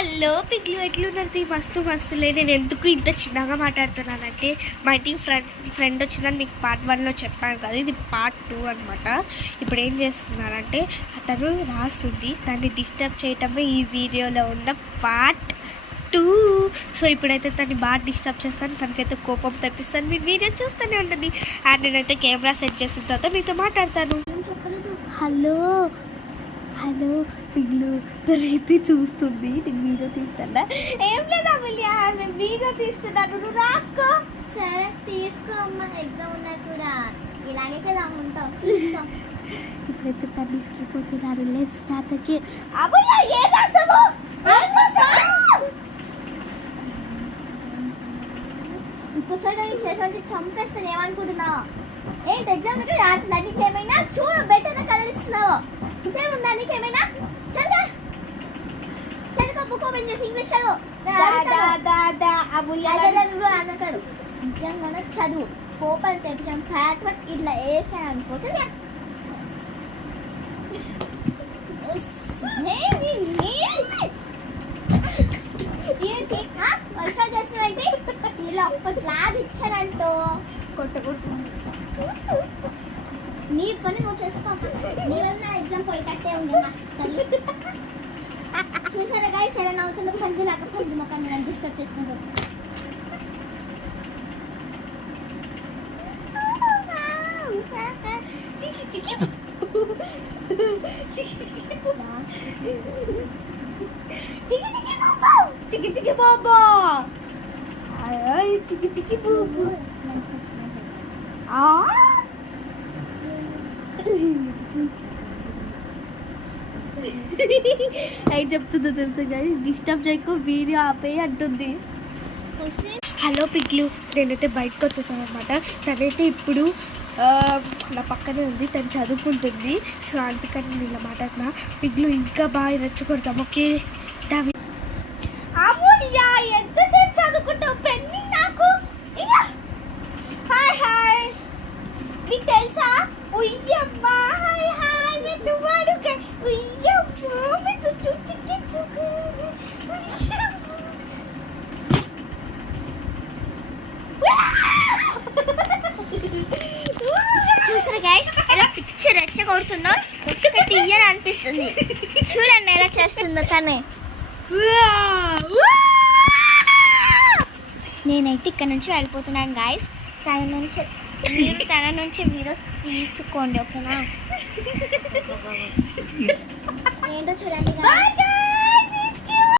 Hello పిగ్లు ఎట్లున్నది? మస్తులే. నేను ఎందుకు ఇంత చిన్నగా మాట్లాడుతున్నానంటే మా ఇంటికి ఫ్రెండ్ వచ్చిందని మీకు పార్ట్ 1లో చెప్పాను కదా, ఇది పార్ట్ 2 అనమాట. ఇప్పుడు ఏం చేస్తున్నారంటే అతను రాస్తుంది, దాన్ని డిస్టర్బ్ చేయటమే ఈ వీడియోలో ఉన్న పార్ట్ 2. సో ఇప్పుడైతే తను బాగా డిస్టర్బ్ చేస్తాను, తనకైతే కోపం తెప్పిస్తాను. మీ వీడియో చూస్తూనే ఉంటుంది. అండ్ నేనైతే కెమెరా సెట్ చేసిన తర్వాత మీతో మాట్లాడతాను. హలో హలో పిగ్లు, తనైతే చూస్తుంది. నేను వీడియో తీస్తాడా? ఏం లేదా అమూల్య, నేను వీడియో తీస్తున్నాను, నువ్వు రాసుకో. సరే తీసుకో అమ్మ, ఎగ్జామ్ ఉన్నాయి కూడా, ఇలాగే కదా ఉంటావు. ఇప్పుడైతే తను తీసుకుపోతున్నారు. Let's start again. అమూల్య ఏం రాస్తావు? ఇంకోసారి చేసి చంపేస్తాను ఏమనుకుంటున్నావు? ఏంటి ఎగ్జామ్ నీకు ఏమైనా చూడు బెటర్ కలర్ ఇస్తున్నావు, ఇంకేముందా నీకేమైనా? చదువు చదువుకో, బుక్ ఓపెన్ చేసి ఇంగ్లీష్ చదువు. అన్నతారు నిజంగానే చదువు. కోపం తెప్పించాం ఫ్యాట్ వర్క్ ఇట్లా వేసాను అనుకోవచ్చు. ఏంటి వర్షాలు చేసినవేంటి? ఇలా ఒక్క క్లాస్ ఇచ్చానంటూ కొట్టుకుంటున్నాను. నీ పని నువ్వు చేసుకో, నీ వల్ల ఎగ్జామ్ పోయేటట్టే ఉంది తల్లి. చూసారా గైస్ ఎలా నవ్వుతుందో? పంది లేకపోయింది మొక్కని నేను డిస్టర్బ్ చేసుకుంటాను. చికి బాబా, చికి బాబు అయి చెప్తుందో తెలుసా గైస్, డిస్టర్బ్ చేయకు, వీడియో ఆపే అంటుంది. హలో పిగ్లు, నేనైతే బయటకు వచ్చేసాను అనమాట. తనైతే ఇప్పుడు నా పక్కనే ఉంది, తను చదువుకుంటుంది. సో అందుకని నేను ఇలా మాట్లాడినా. పిగ్లు ఇంకా బాగా రెచ్చగొడతాం, ఓకే? అమూల్య ఎంతసేపు చదువుకుంటావు? పెన్ని నాకు. హాయ్ హాయ్, నీకు తెలుసా? ఉయ్యమ్మా హాయ్ హాయ్, నేను వాడుక ఉయ్యమ్మా మీరు చుట్టుకి చుక్కు. చూసారా గైస్ ఎలా పిచ్చి రెచ్చగొడుతుందో? ఒక్కటి తీయని అనిపిస్తుంది. చూడండి ఎలా చేస్తుందో తనే. నేనైతే ఇక్కడ నుంచి వెళ్ళిపోతున్నాను గైస్. తన నుంచి వీడియోస్ తీసుకోండి, ఓకేనా? ఏంటో చూడండి.